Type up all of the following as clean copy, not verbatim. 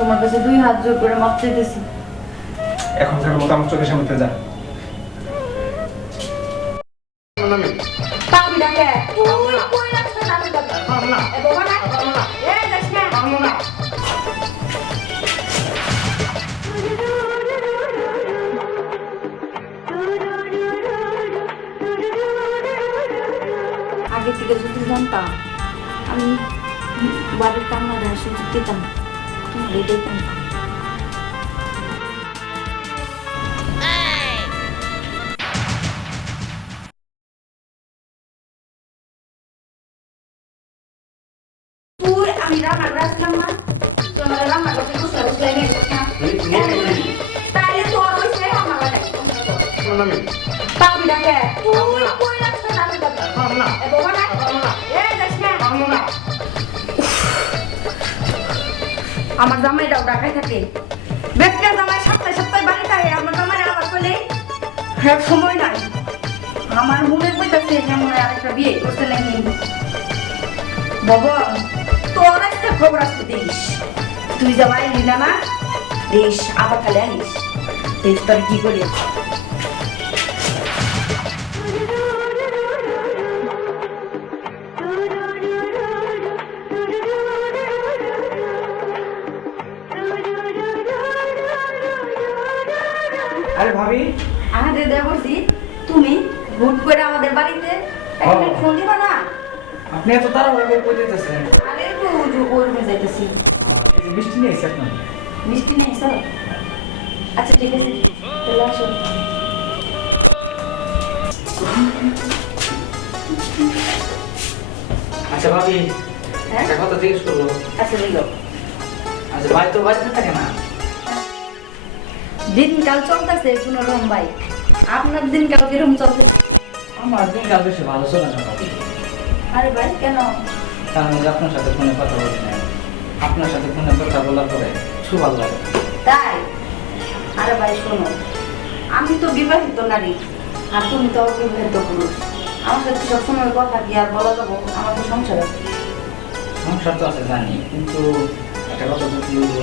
তোমার কাছে দুই হাত জোর করে মাপ চাইতেছি। এখনকার মতো আমার চোখের সামনে যা। পাবি ডাকে তুই কই লাগছ না আমি কথা না এ বাবা না এ যাস না না আগে থেকে যদি জানতাম আমি বাড়ির কান্না দেওয়ার সুযোগ দিতাম তোমার এটাই জানতাম। তুই আমি রান্না করেছিলাম না তুই আমার রান্না করতে বসে বসে নিয়ে তাইলে তোর হয়েছে আমার বাড়ি পাবি ডাকে তুই কই লাগছ না আমি কথা না এ বাবা না এ যাস না আমার জামাইটাও ঢাকায় থাকে বেকার জামাই সপ্তাহে সপ্তাহে বাড়িতে আয় আমার জামাই আবার বলে হ্যাঁ সময় নাই আমার মনে কইতাছে যেমন আরেকটা বিয়ে করতে নাকি বাবা তোর একটা খবর আছে দিস তুই জামাই নিলা না দিস আবার খালি আনিস দিস তোর কি করি আরে ভাবি আরে দেবসি তুমি হুট করে আমাদের বাড়িতে একটা ফোন দিবা না আপনি এত তাড়াহুড়ো করে যেতেছেন। আরে একটু ওর রুমে যাইতেছি এই যে বৃষ্টি নিয়ে এসে আপনার মিষ্টি নেই স্যার আচ্ছা ঠিক আছে চলে আসো আচ্ছা ভাবি হ্যাঁ একটা কথা জিজ্ঞেস করবো। আচ্ছা দিল আচ্ছা ভাই তো বাড়িতে থাকে না। দিনকাল চলতেছে কোনো রকম ভাই আপনার দিনকাল কিরকম চলতেছে আমার দিনকাল বেশি ভালো চলে না ভাবি, আরে ভাই কেন কারণ এই যে আপনার সাথে ফোনে কথা বলি না, আপনার সাথে ফোনে কথা বলার পরে খুব ভালো লাগে। তাই আরে ভাই শোনো আমি তো বিবাহিত নারী আর তুমি তো অবিবাহিত পুরুষ আমার সাথে সবসময় কথা কি আর বলা যাবো আমার তো সংসার আছে সংসার তো আছে জানি, কিন্তু একটা কথা যদি বলবো,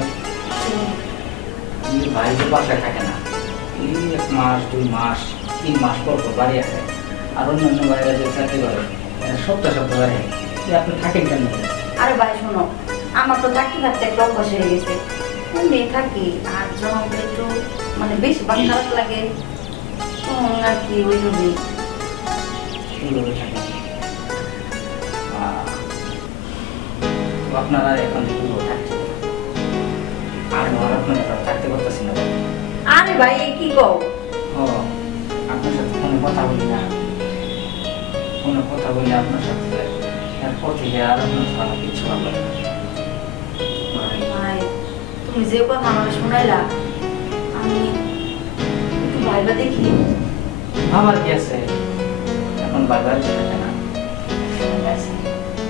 এই ভাই যে বাসায় থাকে না, এই 1 মাস 2 মাস 3 মাস পর পর বাড়ি আসে, আর অন্যান্য বাইরে যে চাকরি করে সপ্তাহ সপ্তাহ বাড়ি আপনি থাকেন কেন? আরে ভাই শোনো আমার তো থাকতে থাকতে একটা অভ্যাস হয়ে গেছে আমি থাকি আর যখন একটু মানে বেশি খারাপ লাগে তখন আর কি ওই জন্যই এইভাবে থাকেন। তো আপনারা এখন কিভাবে থাকছেন? আর আপনার থাকতে পারতেছি না। আরে ভাই এ কি কও ও আপনার সাথে ফোনে কথা বলি না, ফোনে কথা বলি আপনার সাথে, এরপর থেকে আর আপনার খারাপ কিছু ভালো লাগে না। ভাই তুমি যে কথা আমার শোনাইলা আমি একটু ভাইবা দেখি আমার কি আছে, এখন বারবার থাকে না,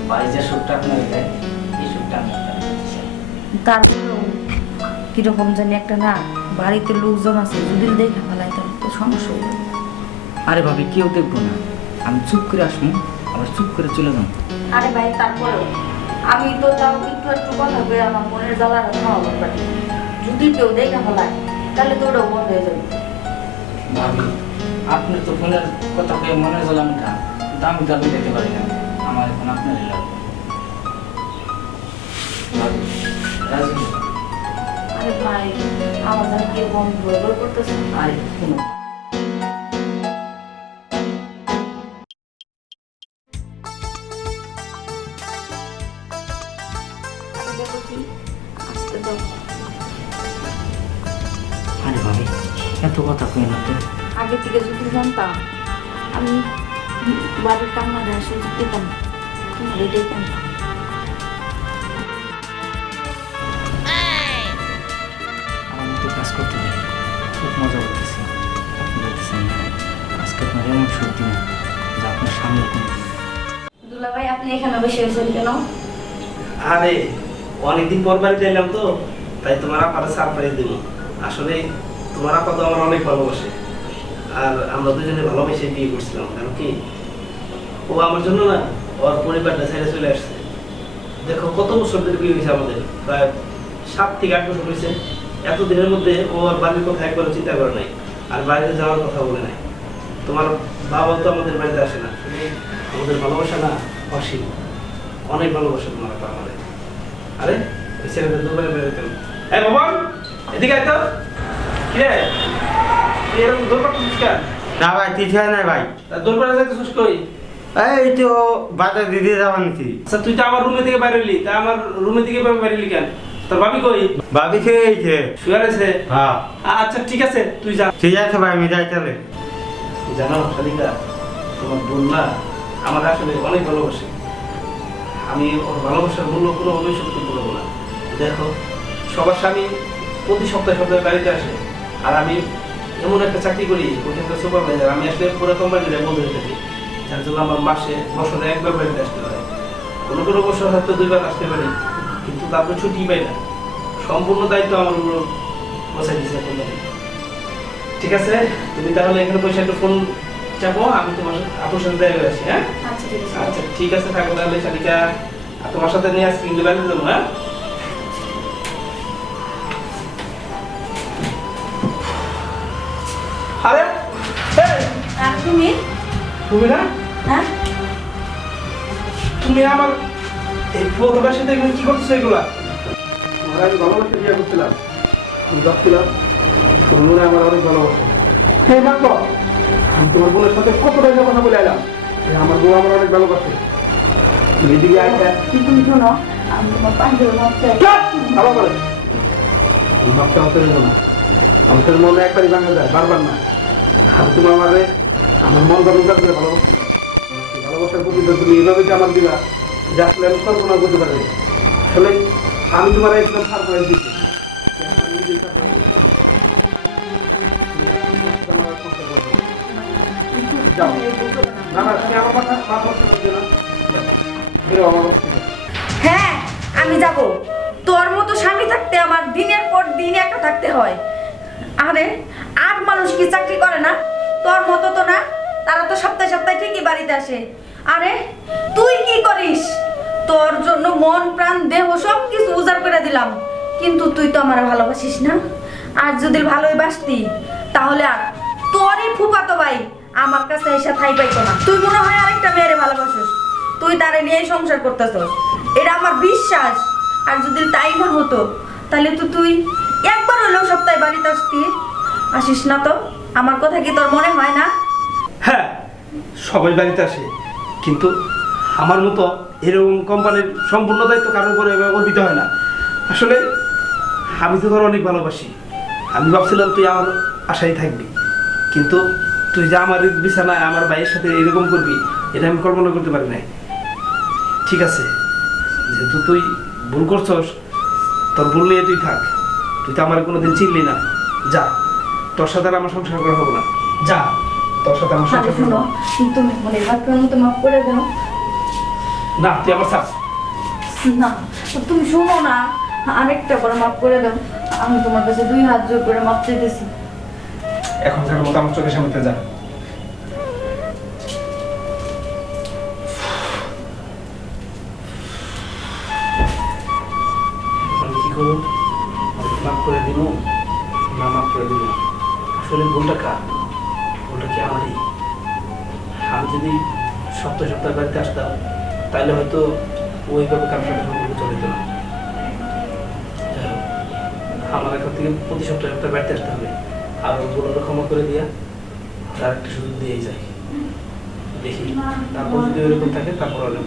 ভাই যে সুখটা আপনার দেয় এই সুখটা আমি আপনার দিতে চাই। তারপরেও কিরকম জানি একটা না বাড়িতে লোকজন আছে যদি দেখে ফেলাই তাহলে তো সমস্যা হয়ে যাবে। আরে ভাবি কেউ দেখবো না, আমি চুপ করে আসবো আবার চুপ করে চলে যাবো। আরে ভাই তারপরেও আমি তো তাও একটু একটু কথা বলে আমার মনের জ্বালাটা থামাবার পারি যদি কেউ দেখে ফেলায় তাহলে তো ওটাও বন্ধ হয়ে যাবে। ভাবি আপনি তো ফোনের কথা পেয়ে মনে হল আমি খান, কিন্তু আমি তো আপনি যেতে পারি না, আমার এখন আপনারই লাগবে। ভাবি রাজি হন। আরে ভাই আমার যেন কেউ বন্ধ ভয় করতেছে আরে কোনো আরে ভাবি এত কথা কই না তো। আগে থেকে যদি জানতাম আমি বাড়ির কান্না দেওয়ার সুযোগ দিতাম তোমার এটাই জানতাম। আমার মতো কাজ করতে নেই, খুব মজা করতেছি। আপনি বলতেছেন না আজকে আপনার এমন সত্যি না যা আপনার সামনে কোনো দুলা ভাই আপনি এখানে বসে আছেন কেন? আরে অনেকদিন পর বাড়িতে এলাম তো, তাই তোমার আপারে সারপ্রাইজ দেবো। আসলে তোমার আপা তো আমার অনেক ভালোবাসে, আর আমরা দুজনে ভালোবেসে বিয়ে করছিলাম। কারণ কি ও আমার জন্য না ওর পরিবারটা ছেড়ে চলে আসছে। দেখো কত বছর ধরে বিয়ে হয়েছে আমাদের, প্রায় 7 থেকে 8 বছর হয়েছে, এতদিনের মধ্যে ও আর বাড়ির কথা একবার চিন্তা করে নাই, আর বাড়িতে যাওয়ার কথা বলে নাই। তোমার বাবা তো আমাদের বাড়িতে আসে না, আমাদের ভালোবাসা না অসীম, অনেক ভালোবাসা তোমার আপা আমাদের। আরে ওই ছেলেটা দুবারে বেরোতেন। এই বাবা এদিকে আয় তো। কি রে তুই এরকম দৌড় করতেছিস কেন? না ভাই কিছু হয় না ভাই, দৌড় করে যাইতেছিস কই? এই তো বাজার দিতে যাওয়া নিছি। আচ্ছা তুই তো আমার রুমে থেকে বাইরে এলি, তা আমার রুমে থেকে বাইরে এলি কেন? তোর ভাবি কই? ভাবি খেয়েছে। শুয়ে আছে? হ্যাঁ আচ্ছা ঠিক আছে তুই যা। ঠিক আছে ভাই, আমি যাই তাহলে। জানো শালিকা, তোমার বোন না আমার আসলে অনেক ভালোবাসে। আমি ওর ভালোবাসার মূল্য কোনোভাবেই শোধ করতে পারবো না। দেখো সবার স্বামী প্রতি সপ্তাহে সপ্তাহে বাড়িতে আসে, আর আমি এমন একটা চাকরি করি ওখানকার সুপারভাইজার, আমি আসলে পুরো কোম্পানিটা বন্ধ হয়ে থাকি, যার জন্য আমার মাসে বছরে একবার বাড়িতে আসতে হয়। কোনো কোনো বছর হয়তো 2 বার আসতে পারি, কিন্তু তারপরে ছুটি পাই না। সম্পূর্ণ দায়িত্ব আমার উপর বসাই দিয়েছে কোম্পানি। ঠিক আছে তুমি তাহলে এখানে বসে একটু ফোন চাপো, আমি তোমার আপুর সাথে দেখা করে আসি। হ্যাঁ আচ্ছা ঠিক আছে। আচ্ছা ঠিক আছে থাকো তাহলে শালিকা, আর তোমার সাথে নিয়ে আজকে কিন্তু বেড়াতে যাবো। হ্যাঁ আরে আর তুমি? তুমি না, হ্যাঁ তুমি আমার এই ফটোটার সাথে এখানে কি করতেছো এগুলা? তোমার আমি ভালোবাসা বিয়ে করছিলাম, আমি ভাবছিলাম শুনুন আমার অনেক ভালোবাসা। সেই মাত্র আমি তোমার বোনের সাথে কত টাকা কথা বলে এলাম, আমার বউ আমার অনেক ভালোবাসে। তুমি এদিকে আইসা তুমি শোনো, আমি তোমার পাঞ্জাবি মাপ চাই। ভালো করে মাপটা হতে দেবো না, আমাদের মনে একবারই ভাঙা যায়, বারবার না। আর তুমি আমারে আমার মন গরম করে ভালোবাসছিল, ভালোবাসার প্রতি তুমি এইভাবে যে আমার দিলা, যা আসলে আমি কল্পনা করতে পারি। আসলে আমি তোমার একদম সারপ্রাইজ দিচ্ছি। যাও না না তুমি আমার কথা করতে না, বেরো আমার কাছ থেকে। হ্যাঁ আমি যাব। তোর মতো স্বামী থাকতে আমার দিনের পর দিন একা থাকতে হয়। আরে আর মানুষ কি চাকরি করে না? তোর মতো তো না, তারা তো সপ্তাহে সপ্তাহে ঠিকই বাড়িতে আসে। আরে তুই কি করিস? তোর জন্য মন প্রাণ দেহ সব কিছু উজাড় করে দিলাম, কিন্তু তুই তো আমার ভালোবাসিস না। আর যদি ভালোই বাসতি তাহলে আর তোরই ফুফাতো ভাই আমার কাছে এসে ঠাই পাইতো না। তুই মনে হয় আরেকটা মেয়েরে ভালোবাসিস, তুই তারে নিয়েই সংসার করতেছস, এটা আমার বিশ্বাস। আর যদি তাই না হতো তাহলে তো তুই একবার হলেও সপ্তাহে বাড়িতে আসিস না। তো আমার কথা কি তোর মনে হয় না? হ্যাঁ সবাই বাড়িতে আসে, কিন্তু আমার মতো এরকম কোম্পানির সম্পূর্ণ দায়িত্ব কারোর উপরে অর্পিত হয় না। আসলে আমি তো তোর অনেক ভালোবাসি, আমি ভাবছিলাম তুই আমার আশায় থাকবি, কিন্তু তুই যে আমার বিছানায় আমার ভাইয়ের সাথে এরকম করবি এটা আমি কল্পনা করতে পারি নাই। ঠিক আছে যেহেতু তুই ভুল করছস, তোর ভুল নিয়ে তুই থাক, তুই তো আমার কোনোদিন চিনলি না। যা, তোর সাথে আর আমার সংসার করা হবে না, যা তোর সাথে আমার সংসার শোনো, তুমি মনে ভাববার মতো মাফ করে দাও না, তুই আমার সাথ না। তুমি শোনো না, আরেকটা করে মাফ করে দাও। আমি তোমার কাছে 2 হাত জোর করে মাফ চাইতেছি। এখনকার মতো আমার চোখের সামনে যা। কি করবো, মাফ করে দিব না মাফ করে দিব? আসলে ভুলটা কার? ভুলটা কি আমারই? আমি যদি সপ্তাহে সপ্তাহে বাড়িতে আসতাম তাহলে হয়তো ওইভাবে কারোর সাথে সম্পর্ক চলে যেত না। যাই হোক, আমার এখন থেকে প্রতি সপ্তাহে সপ্তাহে বাড়িতে আসতে হবে, আর ওগুলো ক্ষমা করে দিয়া তার একটা সুযোগ দিয়েই যায়। দেখি তারপর যদি ওইরকম থাকে তারপর হলে